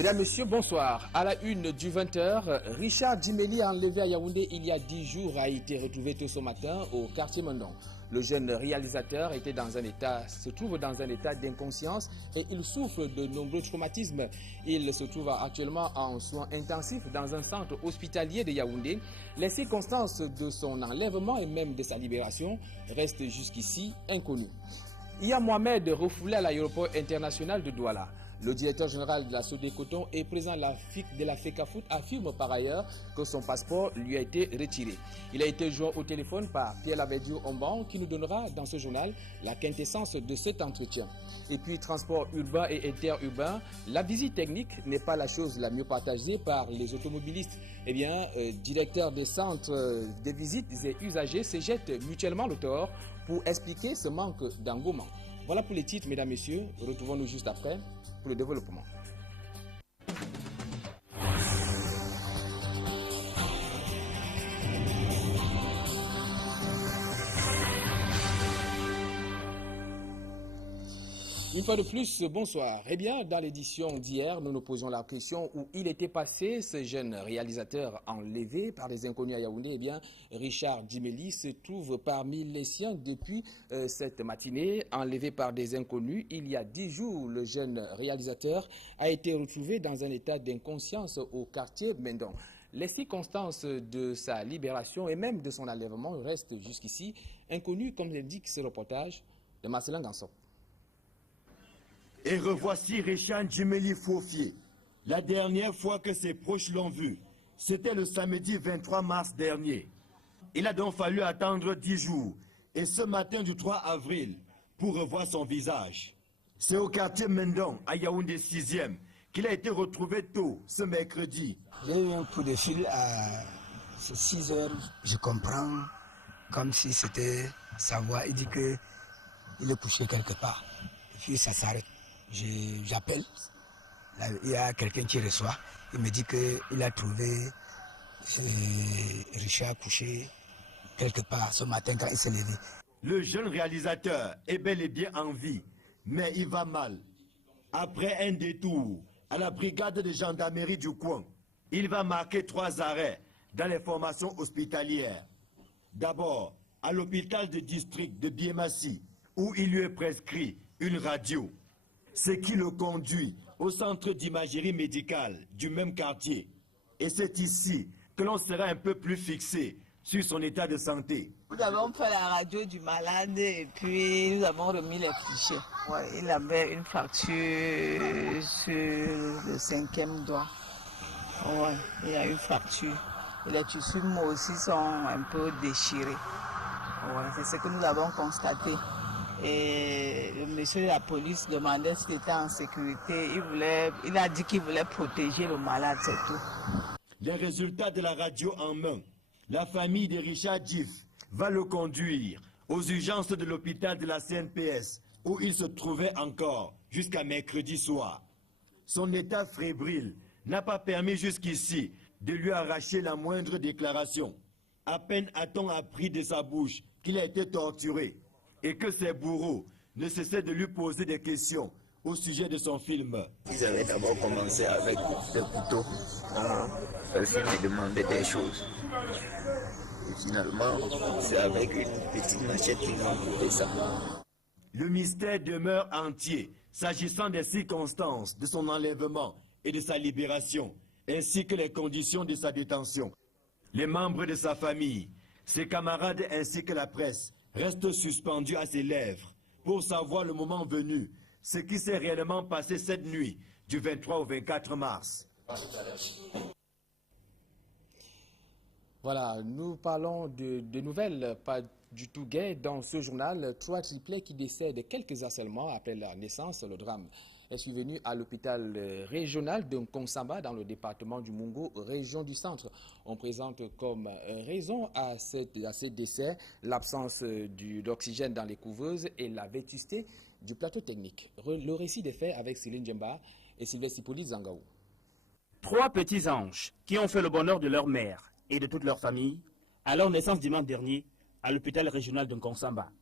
Mesdames, Messieurs, bonsoir. À la une du 20h, Richard Djimeli, enlevé à Yaoundé il y a 10 jours, a été retrouvé tôt ce matin au quartier Mendon. Le jeune réalisateur se trouve dans un état d'inconscience et il souffre de nombreux traumatismes. Il se trouve actuellement en soins intensifs dans un centre hospitalier de Yaoundé. Les circonstances de son enlèvement et même de sa libération restent jusqu'ici inconnues. Hier, Mohamed refoulé à l'aéroport international de Douala. Le directeur général de la Sodé-Coton et président de la FECAFOOT affirme par ailleurs que son passeport lui a été retiré. Il a été joint au téléphone par Pierre Labédiou Omban qui nous donnera dans ce journal la quintessence de cet entretien. Et puis transport urbain et interurbain, la visite technique n'est pas la chose la mieux partagée par les automobilistes. Eh bien, directeurs des centres de visites et usagers se jettent mutuellement le tort pour expliquer ce manque d'engouement. Voilà pour les titres, mesdames, messieurs. Retrouvons-nous juste après pour le développement. Une fois de plus, bonsoir. Eh bien, dans l'édition d'hier, nous nous posions la question où il était passé ce jeune réalisateur enlevé par les inconnus à Yaoundé. Eh bien, Richard Djimeli se trouve parmi les siens depuis cette matinée. Enlevé par des inconnus, il y a 10 jours, le jeune réalisateur a été retrouvé dans un état d'inconscience au quartier Mendon. Les circonstances de sa libération et même de son enlèvement restent jusqu'ici inconnues, comme l'indique ce reportage de Marcelin Gansop. Et revoici Richard Djimeli Fofié. La dernière fois que ses proches l'ont vu, c'était le samedi 23 mars dernier. Il a donc fallu attendre 10 jours, et ce matin du 3 avril, pour revoir son visage. C'est au quartier Mendon, à Yaoundé 6e, qu'il a été retrouvé tôt, ce mercredi. J'ai eu un coup de fil à 6 heures. Je comprends comme si c'était sa voix. Il dit qu'il est couché quelque part. Et puis ça s'arrête. J'appelle, il y a quelqu'un qui reçoit, il me dit qu'il a trouvé Richard couché quelque part ce matin quand il s'est levé. Le jeune réalisateur est bel et bien en vie, mais il va mal. Après un détour à la brigade de gendarmerie du coin, il va marquer 3 arrêts dans les formations hospitalières. D'abord, à l'hôpital de district de Biémassi, où il lui est prescrit une radio. Ce qui le conduit au centre d'imagerie médicale du même quartier. Et c'est ici que l'on sera un peu plus fixé sur son état de santé. Nous avons fait la radio du malade et puis nous avons remis les fichiers. Ouais, il avait une fracture sur le 5e doigt. Ouais, il y a une fracture. Et les tissus moi aussi sont un peu déchirés. Ouais, c'est ce que nous avons constaté. Et le monsieur de la police demandait s'il était en sécurité. Il a dit qu'il voulait protéger le malade, c'est tout. Les résultats de la radio en main, la famille de Richard Djif va le conduire aux urgences de l'hôpital de la CNPS, où il se trouvait encore jusqu'à mercredi soir. Son état fébrile n'a pas permis jusqu'ici de lui arracher la moindre déclaration. À peine a-t-on appris de sa bouche qu'il a été torturé et que ses bourreaux ne cessaient de lui poser des questions au sujet de son film. Ils avaient d'abord commencé avec des couteaux. Le film lui demandait des choses. Et finalement, c'est avec une petite machette qu'ils ont trouvé ça. Le mystère demeure entier s'agissant des circonstances de son enlèvement et de sa libération, ainsi que les conditions de sa détention. Les membres de sa famille, ses camarades ainsi que la presse restent suspendus à ses lèvres pour savoir le moment venu ce qui s'est réellement passé cette nuit du 23 au 24 mars. Voilà, nous parlons de nouvelles pas du tout gaies dans ce journal. 3 triplés qui décèdent quelques heures seulement après la naissance. Le drame est survenu à l'hôpital régional de Nkonsamba dans le département du Mungo, région du centre. On présente comme raison à ces décès l'absence d'oxygène dans les couveuses et la vétusté du plateau technique. Le récit des faits avec Céline Djemba et Sylvestre Hippolyte Zangaou. 3 petits anges qui ont fait le bonheur de leur mère et de toute leur famille à leur naissance dimanche dernier à l'hôpital régional de Nkonsamba.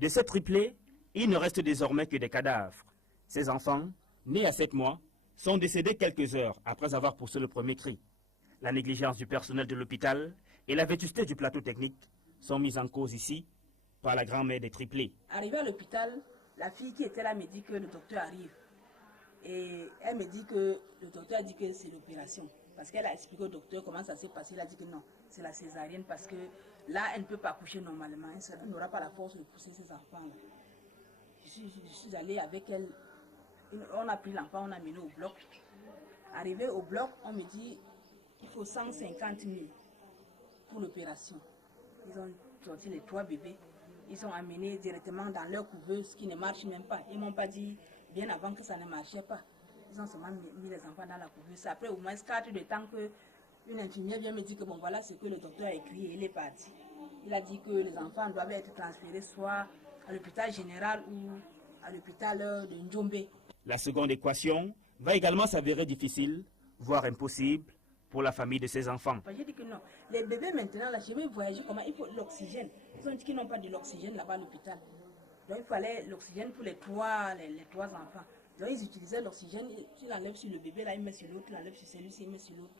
De ces triplés, il ne reste désormais que des cadavres. Ces enfants, nés à 7 mois, sont décédés quelques heures après avoir poussé le premier cri. La négligence du personnel de l'hôpital et la vétusté du plateau technique sont mises en cause ici par la grand-mère des triplés. Arrivé à l'hôpital, la fille qui était là me dit que le docteur arrive. Et elle me dit que le docteur a dit que c'est l'opération. Parce qu'elle a expliqué au docteur comment ça s'est passé. Elle a dit que non, c'est la césarienne parce que là, elle ne peut pas accoucher normalement. Elle n'aura pas la force de pousser ses enfants. Je suis allée avec elle. On a pris l'enfant, on a mené au bloc. Arrivé au bloc, on me dit qu'il faut 150 000 pour l'opération. Ils ont sorti les 3 bébés. Ils sont amenés directement dans leur couveuse qui ne marche même pas. Ils ne m'ont pas dit bien avant que ça ne marchait pas. Ils ont seulement mis les enfants dans la couveuse. Après au moins 4 heures de temps qu'une infirmière vient me dire que bon voilà ce que le docteur a écrit et il est parti. Il a dit que les enfants doivent être transférés soit à l'hôpital général ou à l'hôpital de Ndjombe. La seconde équation va également s'avérer difficile, voire impossible, pour la famille de ces enfants. J'ai dit que non, les bébés maintenant, là, je vais voyager comment, il faut l'oxygène. Ils ont dit qu'ils n'ont pas de l'oxygène là-bas à l'hôpital. Donc il fallait l'oxygène pour les trois enfants. Donc ils utilisaient l'oxygène, ils l'enlèvent sur le bébé, là ils mettent sur l'autre, ils l'enlèvent sur celui-ci, ils mettent sur l'autre.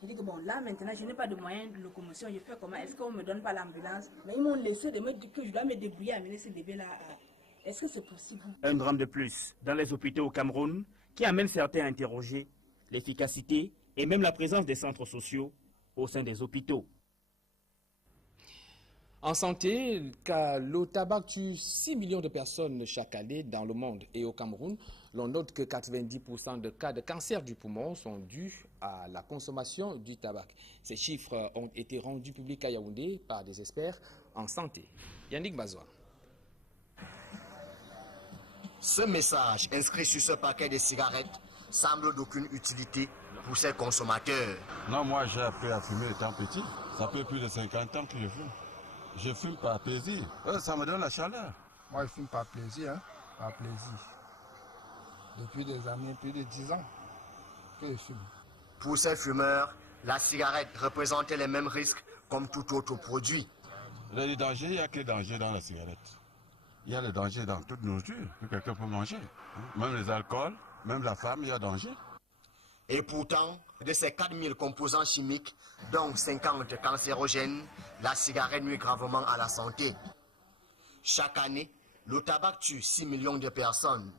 J'ai dit que bon, là maintenant, je n'ai pas de moyens de locomotion, je fais comment, est-ce qu'on ne me donne pas l'ambulance? Mais ils m'ont laissé de me dire que je dois me débrouiller à amener ce bébé-là. Est-ce que c'est possible? Un drame de plus dans les hôpitaux au Cameroun qui amène certains à interroger l'efficacité et même la présence des centres sociaux au sein des hôpitaux. En santé, le tabac tue 6 millions de personnes chaque année dans le monde et au Cameroun. L'on note que 90% de cas de cancer du poumon sont dus à la consommation du tabac. Ces chiffres ont été rendus publics à Yaoundé par des experts en santé. Yannick Bazoua. Ce message inscrit sur ce paquet de cigarettes semble d'aucune utilité pour ces consommateurs. Non, moi j'ai appris à fumer étant petit. Ça fait plus de 50 ans que je fume. Je fume par plaisir. Ça me donne la chaleur. Moi, je fume par plaisir, hein, par plaisir. Depuis des années, plus de 10 ans que je fume. Pour ces fumeurs, la cigarette représentait les mêmes risques comme tout autre produit. Le danger, il n'y a que danger dans la cigarette. Il y a le danger dans toute nourriture que quelqu'un peut manger. Même les alcools, même la femme, il y a danger. Et pourtant, de ces 4000 composants chimiques, dont 50 cancérogènes, la cigarette nuit gravement à la santé. Chaque année, le tabac tue 6 millions de personnes.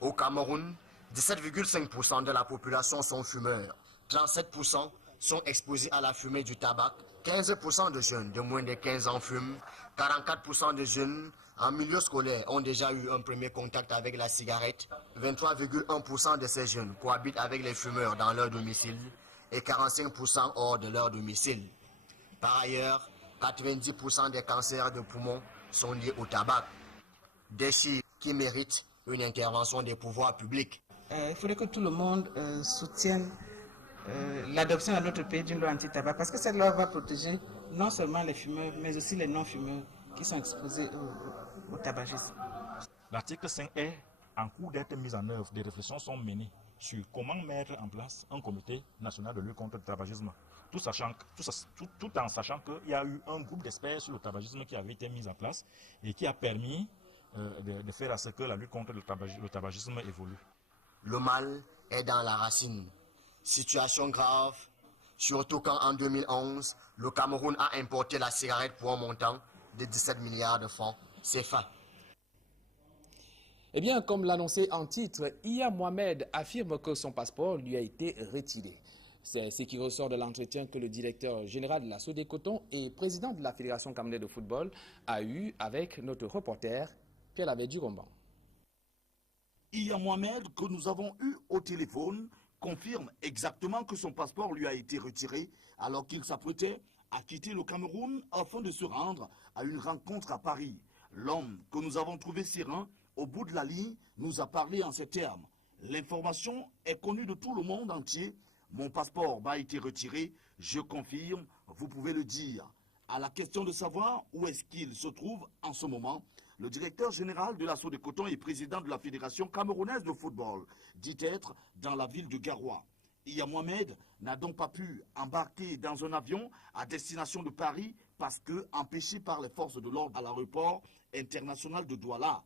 Au Cameroun, 17,5% de la population sont fumeurs. 37% sont exposés à la fumée du tabac. 15% de jeunes de moins de 15 ans fument. 44% de jeunes en milieu scolaire ont déjà eu un premier contact avec la cigarette. 23,1% de ces jeunes cohabitent avec les fumeurs dans leur domicile et 45% hors de leur domicile. Par ailleurs, 90% des cancers de poumons sont liés au tabac. Des chiffres qui méritent une intervention des pouvoirs publics. Il faudrait que tout le monde soutienne l'adoption à notre pays d'une loi anti-tabac parce que cette loi va protéger non seulement les fumeurs mais aussi les non-fumeurs qui sont exposés au tabagisme. L'article 5 est en cours d'être mis en œuvre. Des réflexions sont menées sur comment mettre en place un comité national de lutte contre le tabagisme. Tout en sachant qu'il y a eu un groupe d'experts sur le tabagisme qui avait été mis en place et qui a permis de faire à ce que la lutte contre le tabagisme évolue. Le mal est dans la racine. Situation grave, surtout quand en 2011, le Cameroun a importé la cigarette pour un montant de 17 milliards de francs CFA. Eh bien, comme l'annonçait en titre, Iya Mohamed affirme que son passeport lui a été retiré. C'est ce qui ressort de l'entretien que le directeur général de la Sodécoton et président de la Fédération camerounaise de football a eu avec notre reporter Pierre-Lavé Duromban. Iya Mohamed, que nous avons eu au téléphone, confirme exactement que son passeport lui a été retiré alors qu'il s'apprêtait à quitter le Cameroun afin de se rendre à une rencontre à Paris. L'homme que nous avons trouvé serein au bout de la ligne nous a parlé en ces termes. L'information est connue de tout le monde entier. Mon passeport m'a été retiré, je confirme, vous pouvez le dire. À la question de savoir où est-ce qu'il se trouve en ce moment, le directeur général de la Sodécoton et président de la Fédération camerounaise de football dit être dans la ville de Garoua. Iya Mohamed n'a donc pas pu embarquer dans un avion à destination de Paris parce que empêché par les forces de l'ordre à l'aéroport international de Douala.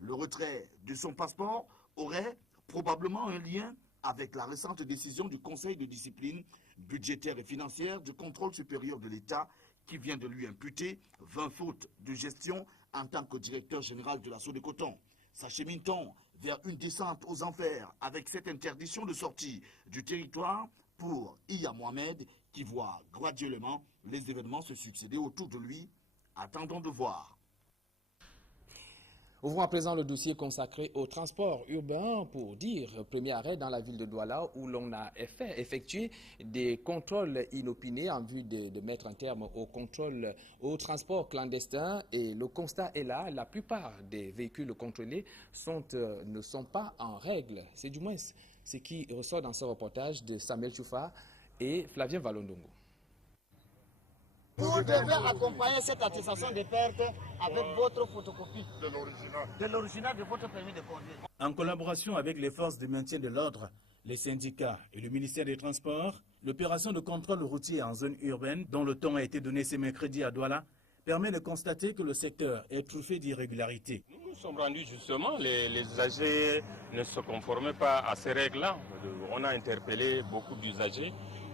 Le retrait de son passeport aurait probablement un lien avec la récente décision du Conseil de discipline budgétaire et financière du contrôle supérieur de l'État qui vient de lui imputer 20 fautes de gestion en tant que directeur général de la Sodecoton. S'achemine-t-on vers une descente aux enfers avec cette interdiction de sortie du territoire pour Iya Mohamed qui voit graduellement les événements se succéder autour de lui? Attendons de voir. Ouvrons à présent le dossier consacré au transport urbain pour dire premier arrêt dans la ville de Douala où l'on a effectué des contrôles inopinés en vue de mettre un terme au transport clandestin. Et le constat est là, la plupart des véhicules contrôlés ne sont pas en règle. C'est du moins ce qui ressort dans ce reportage de Samuel Choufa et Flavien Valondongo. Vous devez accompagner cette attestation de perte avec votre photocopie de l'original de votre permis de conduire. En collaboration avec les forces de maintien de l'ordre, les syndicats et le ministère des Transports, l'opération de contrôle routier en zone urbaine, dont le ton a été donné ce mercredi à Douala, permet de constater que le secteur est truffé d'irrégularités. Nous nous sommes rendus justement, les usagers ne se conformaient pas à ces règles-là. On a interpellé beaucoup d'usagers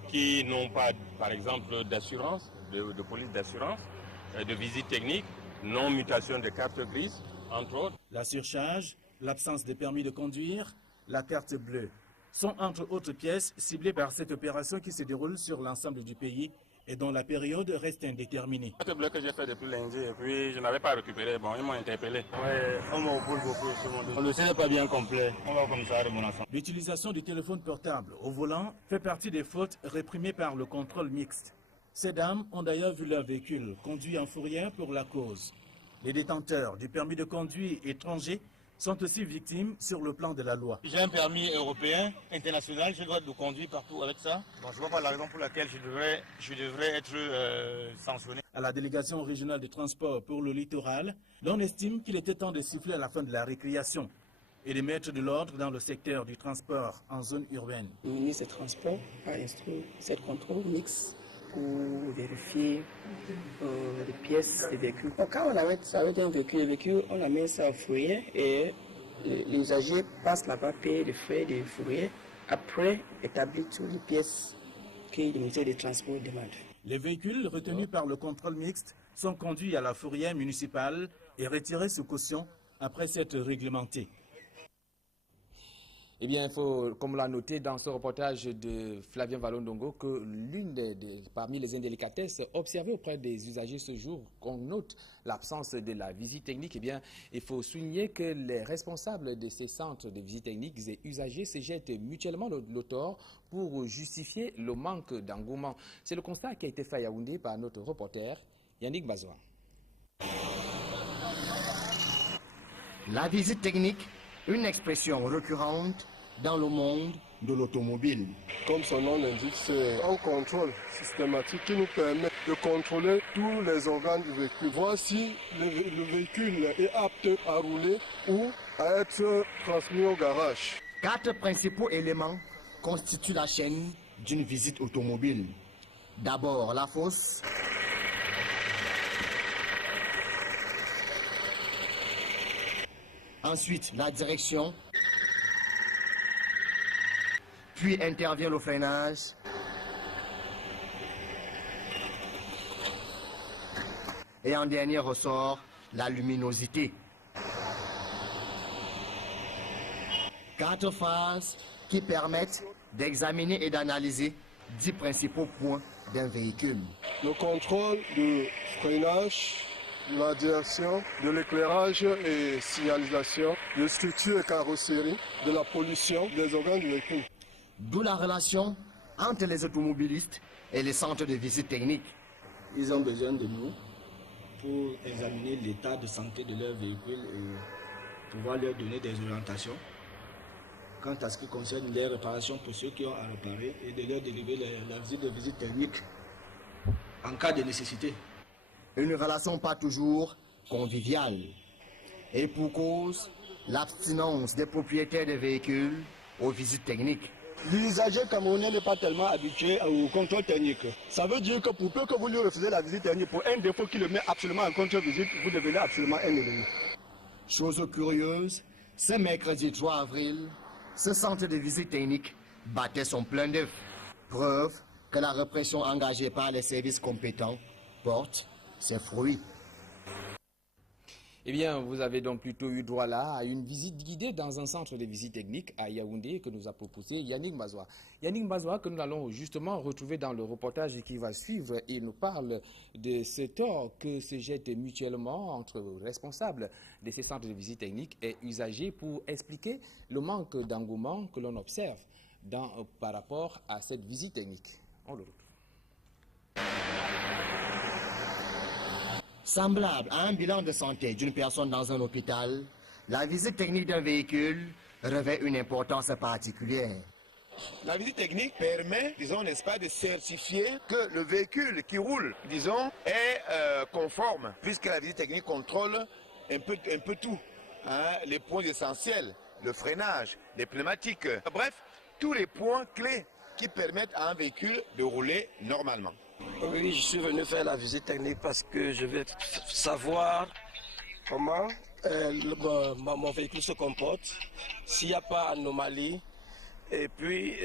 qui n'ont pas, par exemple, d'assurance, de police d'assurance, de visite technique, non-mutation de carte grise, entre autres. La surcharge, l'absence de permis de conduire, la carte bleue sont entre autres pièces ciblées par cette opération qui se déroule sur l'ensemble du pays et dont la période reste indéterminée. La carte bleue que j'ai fait depuis lundi et puis je n'avais pas récupéré, bon, ils m'ont interpellé. Ouais, on m'a boule beaucoup. Le ciel n'est pas bien complet, on va comme ça, mon enfant. L'utilisation du téléphone portable au volant fait partie des fautes réprimées par le contrôle mixte. Ces dames ont d'ailleurs vu leur véhicule conduit en fourrière pour la cause. Les détenteurs du permis de conduire étranger sont aussi victimes sur le plan de la loi. J'ai un permis européen, international, j'ai le droit de conduire partout avec ça. Bon, je ne vois pas la raison pour laquelle je devrais être sanctionné. À la délégation régionale de transport pour le littoral, l'on estime qu'il était temps de siffler à la fin de la récréation et de mettre de l'ordre dans le secteur du transport en zone urbaine. Le ministre des Transports a instruit cette contrôle mixte pour vérifier les pièces des véhicules. Donc, quand on arrête avec un véhicule, on amène ça au fourrière et l'usager passe là-bas, paye les frais de fourrière, après établir toutes les pièces que le ministère des Transports demande. Les véhicules retenus par le contrôle mixte sont conduits à la fourrière municipale et retirés sous caution après s'être réglementés. Eh bien, il faut, comme l'a noté dans ce reportage de Flavien Valondongo, que parmi les indélicatesses observées auprès des usagers ce jour, qu'on note l'absence de la visite technique. Eh bien, il faut souligner que les responsables de ces centres de visite technique et usagers se jettent mutuellement le tort pour justifier le manque d'engouement. C'est le constat qui a été fait à Yaoundé par notre reporter Yannick Bazoua. La visite technique, une expression récurrente dans le monde de l'automobile. Comme son nom l'indique, c'est un contrôle systématique qui nous permet de contrôler tous les organes du véhicule, voir si le véhicule est apte à rouler ou à être transmis au garage. 4 principaux éléments constituent la chaîne d'une visite automobile. D'abord, la fosse. Ensuite, la direction. Puis intervient le freinage. Et en dernier ressort, la luminosité. 4 phases qui permettent d'examiner et d'analyser 10 principaux points d'un véhicule. Le contrôle du freinage, de la direction, de l'éclairage et signalisation, de structure et carrosserie, de la pollution des organes du véhicule. D'où la relation entre les automobilistes et les centres de visite technique. Ils ont besoin de nous pour examiner l'état de santé de leur véhicule et pouvoir leur donner des orientations quant à ce qui concerne les réparations pour ceux qui ont à réparer et de leur délivrer la visite technique en cas de nécessité. Une relation pas toujours conviviale. Et pour cause, l'abstinence des propriétaires des véhicules aux visites techniques. L'usager camerounais n'est pas tellement habitué au contrôle technique. Ça veut dire que pour peu que vous lui refusez la visite technique pour un défaut qui le met absolument en contre-visite, vous devenez absolument un ennemi. Chose curieuse, ce mercredi 3 avril, ce centre de visite technique battait son plein d'œuf. Preuve que la répression engagée par les services compétents porte ses fruits. Eh bien, vous avez donc plutôt eu droit là à une visite guidée dans un centre de visite technique à Yaoundé que nous a proposé Yannick Mazoua. Yannick Mazoua que nous allons justement retrouver dans le reportage qui va suivre. Il nous parle de ce tort que se jettent mutuellement entre responsables de ces centres de visite technique et usagers pour expliquer le manque d'engouement que l'on observe par rapport à cette visite technique. On le retrouve. Semblable à un bilan de santé d'une personne dans un hôpital, la visite technique d'un véhicule revêt une importance particulière. La visite technique permet, disons, n'est-ce pas, de certifier que le véhicule qui roule, disons, est conforme, puisque la visite technique contrôle un peu tout, hein, les points essentiels, le freinage, les pneumatiques, bref, tous les points clés qui permettent à un véhicule de rouler normalement. Oui, je suis venu faire la visite technique parce que je veux savoir comment mon véhicule se comporte, s'il n'y a pas d'anomalie, et puis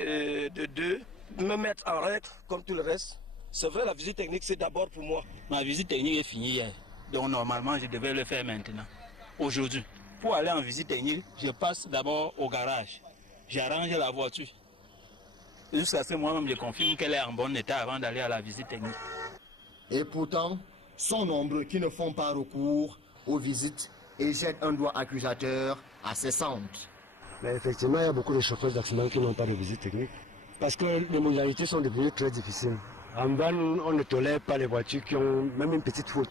de deux, me mettre en règle comme tout le reste. C'est vrai, la visite technique, c'est d'abord pour moi. Ma visite technique est finie hier, donc normalement, je devais le faire maintenant, aujourd'hui. Pour aller en visite technique, je passe d'abord au garage, j'arrange la voiture. Jusqu'à ce moment-même, je confirme qu'elle est en bon état avant d'aller à la visite technique. Et pourtant, sont nombreux qui ne font pas recours aux visites et jettent un doigt accusateur à ces centres. Mais effectivement, il y a beaucoup de chauffeurs d'accidents qui n'ont pas de visite technique. Parce que les modalités sont devenues très difficiles. En van, on ne tolère pas les voitures qui ont même une petite faute.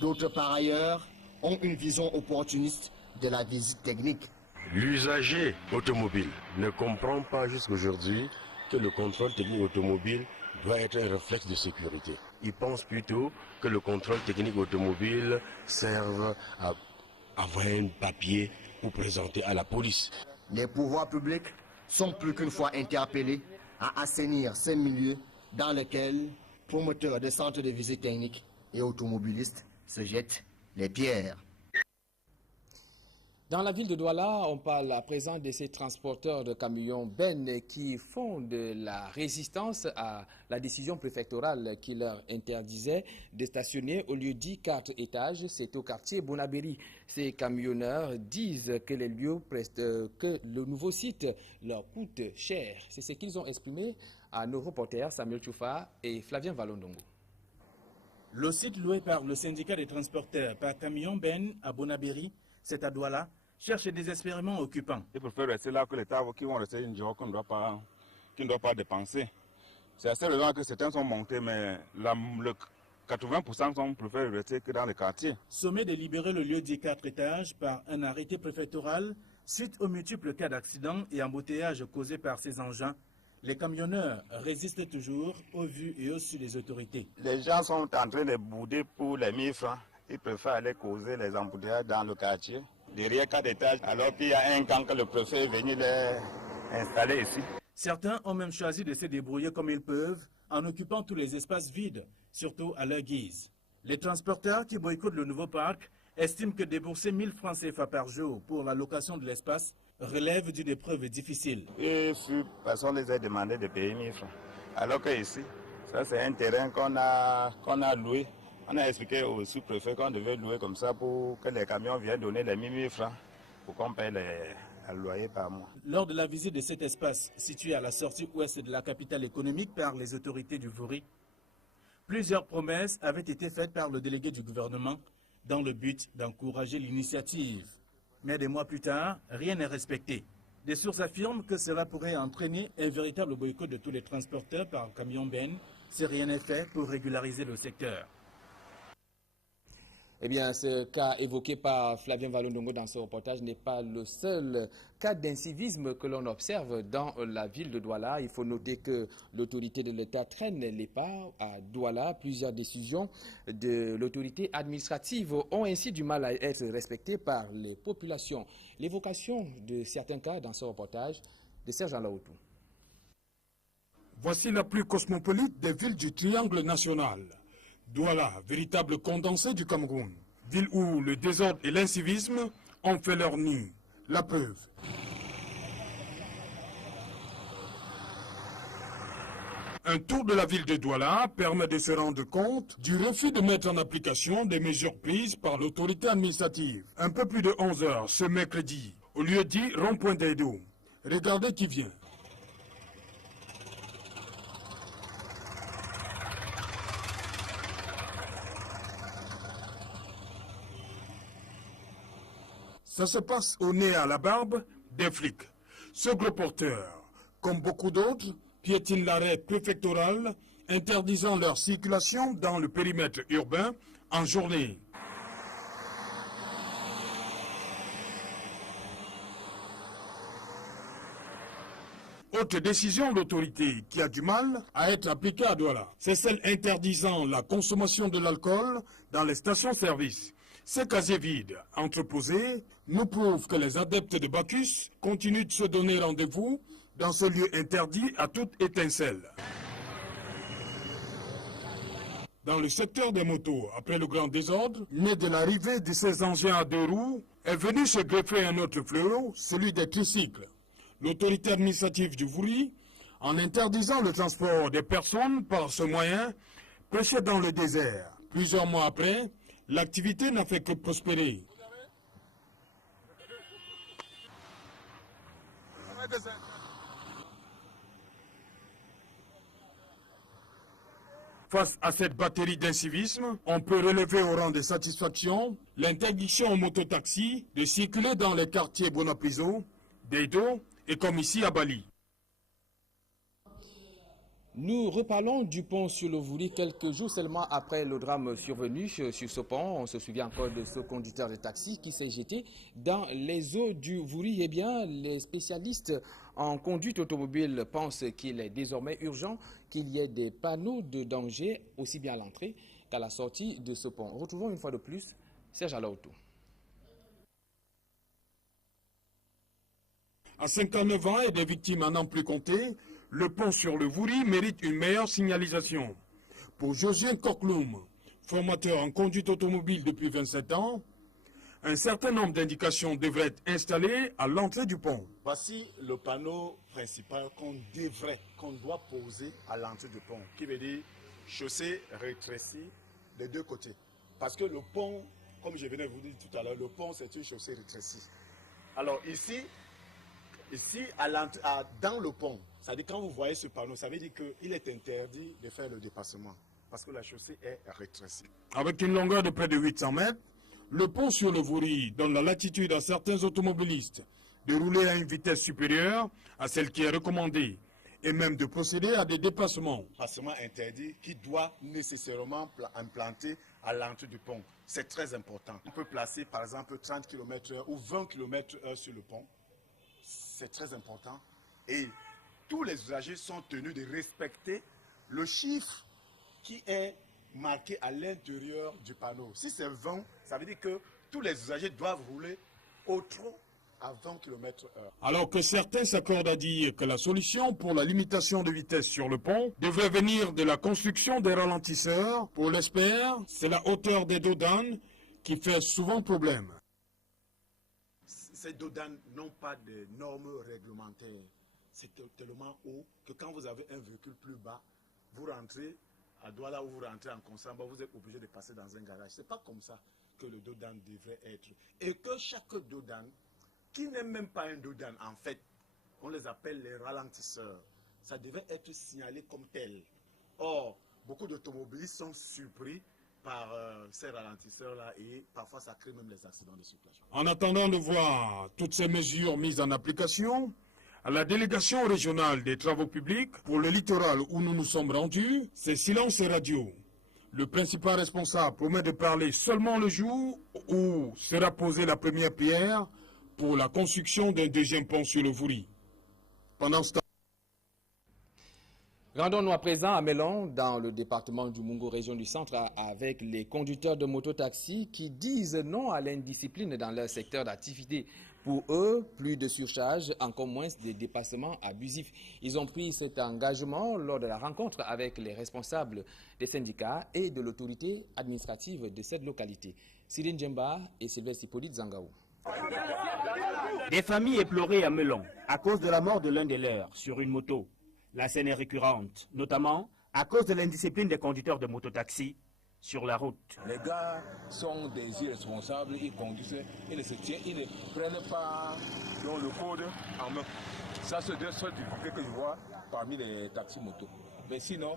D'autres, par ailleurs, ont une vision opportuniste de la visite technique. L'usager automobile ne comprend pas jusqu'aujourd'hui que le contrôle technique automobile doit être un réflexe de sécurité. Il pense plutôt que le contrôle technique automobile serve à avoir un papier pour présenter à la police. Les pouvoirs publics sont plus qu'une fois interpellés à assainir ces milieux dans lesquels promoteurs de centres de visite technique et automobilistes se jettent les pierres. Dans la ville de Douala, on parle à présent de ces transporteurs de camions bennes qui font de la résistance à la décision préfectorale qui leur interdisait de stationner au lieu dit 4 étages. C'est au quartier Bonabéry. Ces camionneurs disent que que le nouveau site leur coûte cher. C'est ce qu'ils ont exprimé à nos reporters Samuel Choufa et Flavien Valondongo. Le site loué par le syndicat des transporteurs par camion Ben à Bonabéry, c'est à Douala, cherche désespérément occupants. Ils préfèrent rester là que les travaux qui vont rester une job qu'on ne doit pas dépenser. C'est assez raison que certains sont montés, mais le 80% préfèrent rester que dans les quartiers. Sommet de libérer le lieu dit 4 étages par un arrêté préfectoral suite aux multiples cas d'accidents et embouteillages causés par ces engins. Les camionneurs résistent toujours au vu et au su des autorités. Les gens sont en train de bouder pour les 1000 francs. Ils préfèrent aller causer les embouteillages dans le quartier, derrière 4 étages, alors qu'il y a un camp que le préfet est venu les installer ici. Certains ont même choisi de se débrouiller comme ils peuvent en occupant tous les espaces vides, surtout à leur guise. Les transporteurs qui boycottent le nouveau parc estiment que débourser 1000 francs CFA par jour pour la location de l'espace relève d'une épreuve difficile. Et personne les a demandé de payer 1000 francs. Alors que ici, ça c'est un terrain qu'on a loué. On a expliqué au sous-préfet qu'on devait louer comme ça pour que les camions viennent donner les 1000 francs pour qu'on paye le loyer par mois. Lors de la visite de cet espace situé à la sortie ouest de la capitale économique par les autorités du Vouri, plusieurs promesses avaient été faites par le délégué du gouvernement dans le but d'encourager l'initiative. Mais des mois plus tard, rien n'est respecté. Des sources affirment que cela pourrait entraîner un véritable boycott de tous les transporteurs par camion Ben si rien n'est fait pour régulariser le secteur. Eh bien, ce cas évoqué par Flavien Valondongo dans ce reportage n'est pas le seul cas d'incivisme que l'on observe dans la ville de Douala. Il faut noter que l'autorité de l'État traîne les pas à Douala. Plusieurs décisions de l'autorité administrative ont ainsi du mal à être respectées par les populations. L'évocation de certains cas dans ce reportage de Serge Alaoutou. Voici la plus cosmopolite des villes du triangle national. Douala, véritable condensé du Cameroun, ville où le désordre et l'incivisme ont fait leur nid. La preuve. Un tour de la ville de Douala permet de se rendre compte du refus de mettre en application des mesures prises par l'autorité administrative. Un peu plus de 11 heures ce mercredi, au lieu dit rond-point d'Edo. Regardez qui vient. Ça se passe au nez à la barbe des flics. Ce gros porteur, comme beaucoup d'autres, piétine l'arrêt préfectoral interdisant leur circulation dans le périmètre urbain en journée. Autre décision de l'autorité qui a du mal à être appliquée à Douala, c'est celle interdisant la consommation de l'alcool dans les stations-service. Ces casiers vides, entreposés, nous prouvent que les adeptes de Bacchus continuent de se donner rendez-vous dans ce lieu interdit à toute étincelle. Dans le secteur des motos, après le grand désordre, né de l'arrivée de ces engins à deux roues, est venu se greffer un autre fléau, celui des tricycles. L'autorité administrative du Vouri, en interdisant le transport des personnes par ce moyen, prêchait dans le désert. Plusieurs mois après, l'activité n'a fait que prospérer. Face à cette batterie d'incivisme, on peut relever au rang de satisfaction l'interdiction aux mototaxis de circuler dans les quartiers Bonapiso, d'Edo et comme ici à Bali. Nous reparlons du pont sur le Vouri quelques jours seulement après le drame survenu sur ce pont. On se souvient encore de ce conducteur de taxi qui s'est jeté dans les eaux du Vouri. Eh bien, les spécialistes en conduite automobile pensent qu'il est désormais urgent qu'il y ait des panneaux de danger aussi bien à l'entrée qu'à la sortie de ce pont. Retrouvons une fois de plus Serge Alaoutou. À 59 ans et des victimes à n'en plus compter, le pont sur le Vouri mérite une meilleure signalisation. Pour Josien Kokloum, formateur en conduite automobile depuis 27 ans, un certain nombre d'indications devraient être installées à l'entrée du pont. Voici le panneau principal qu'on doit poser à l'entrée du pont, qui veut dire chaussée rétrécie des deux côtés. Parce que le pont, comme je venais de vous dire tout à l'heure, le pont c'est une chaussée rétrécie. Alors ici dans le pont, c'est-à-dire quand vous voyez ce panneau, ça veut dire qu'il est interdit de faire le dépassement parce que la chaussée est rétrécie. Avec une longueur de près de 800 mètres, le pont sur le Vouri donne la latitude à certains automobilistes de rouler à une vitesse supérieure à celle qui est recommandée et même de procéder à des dépassements. Dépassement interdit qui doit nécessairement implanter à l'entrée du pont. C'est très important. On peut placer par exemple 30 km/h ou 20 km/h sur le pont. C'est très important et tous les usagers sont tenus de respecter le chiffre qui est marqué à l'intérieur du panneau. Si c'est 20, ça veut dire que tous les usagers doivent rouler au trot à 20 km/h. Alors que certains s'accordent à dire que la solution pour la limitation de vitesse sur le pont devrait venir de la construction des ralentisseurs, pour l'espère, c'est la hauteur des dodanes qui fait souvent problème. Ces dodanes n'ont pas de normes réglementaires. C'est tellement haut que quand vous avez un véhicule plus bas, vous rentrez à Douala ou vous rentrez en Konsamba, vous êtes obligé de passer dans un garage. Ce n'est pas comme ça que le dodan devrait être. Et que chaque dodan, qui n'est même pas un dodan en fait, on les appelle les ralentisseurs, ça devait être signalé comme tel. Or, beaucoup d'automobilistes sont surpris par ces ralentisseurs-là et parfois ça crée même les accidents de circulation. En attendant de voir toutes ces mesures mises en application, à la délégation régionale des travaux publics pour le littoral où nous nous sommes rendus, c'est silence radio. Le principal responsable promet de parler seulement le jour où sera posée la première pierre pour la construction d'un deuxième pont sur le Vouri. Pendant ce temps, rendons-nous à présent à Melon, dans le département du Mungo, région du centre, avec les conducteurs de mototaxi qui disent non à l'indiscipline dans leur secteur d'activité. Pour eux, plus de surcharge, encore moins de dépassements abusifs. Ils ont pris cet engagement lors de la rencontre avec les responsables des syndicats et de l'autorité administrative de cette localité. Cyrine Djemba et Sylvestre Hippolyte Zangaou. Des familles éplorées à Melon à cause de la mort de l'un des leurs sur une moto. La scène est récurrente, notamment à cause de l'indiscipline des conducteurs de mototaxi sur la route. Les gars sont des irresponsables, ils conduisent, ils ne se tiennent, ils ne prennent pas le code en main. Ça, c'est la seule difficulté que je vois parmi les taxis motos. Mais sinon,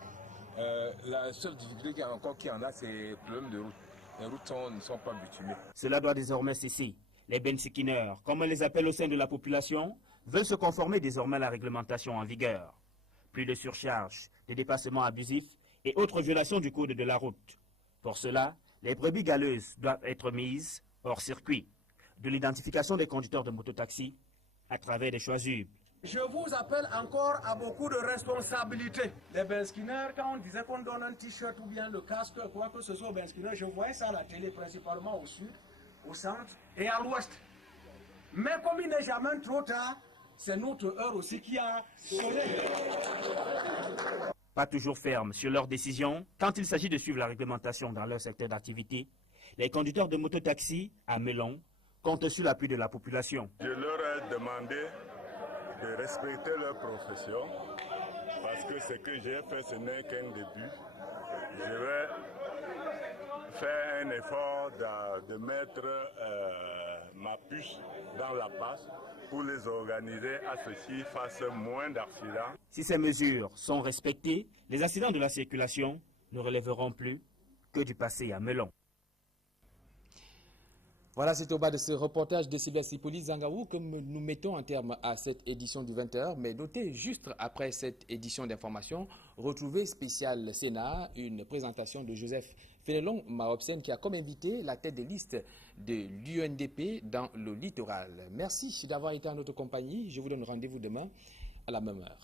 la seule difficulté qu'il y en a, c'est le problème de route. Les routes ne sont pas bitumées. Cela doit désormais cesser. Les bensikineurs, comme on les appelle au sein de la population, veulent se conformer désormais à la réglementation en vigueur. Plus de surcharge, de dépassements abusifs et autres violations du code de la route. Pour cela, les brebis galeuses doivent être mises hors circuit. De l'identification des conducteurs de mototaxi à travers des choisubres. Je vous appelle encore à beaucoup de responsabilités. Les benskinners, quand on disait qu'on donne un t-shirt ou bien le casque, quoi que ce soit aux benskinners, je voyais ça à la télé, principalement au sud, au centre et à l'ouest. Mais comme il n'est jamais trop tard, c'est notre heure aussi qui a sonné. Pas toujours fermes sur leurs décisions, quand il s'agit de suivre la réglementation dans leur secteur d'activité, les conducteurs de mototaxi à Melon comptent sur l'appui de la population. Je leur ai demandé de respecter leur profession, parce que ce que j'ai fait, ce n'est qu'un début. Je vais faire un effort de mettre ma puce dans la passe pour les organiser à ce qu'ils fassent moins d'accidents. Si ces mesures sont respectées, les accidents de la circulation ne relèveront plus que du passé à Melon. Voilà, c'est au bas de ce reportage de Cybersipolis Zangaou que nous mettons un terme à cette édition du 20h. Mais notez, juste après cette édition d'information, retrouvez spécial Sénat, une présentation de Joseph Fénelon Maobsen qui a comme invité la tête de liste de l'UNDP dans le littoral. Merci d'avoir été en notre compagnie. Je vous donne rendez-vous demain à la même heure.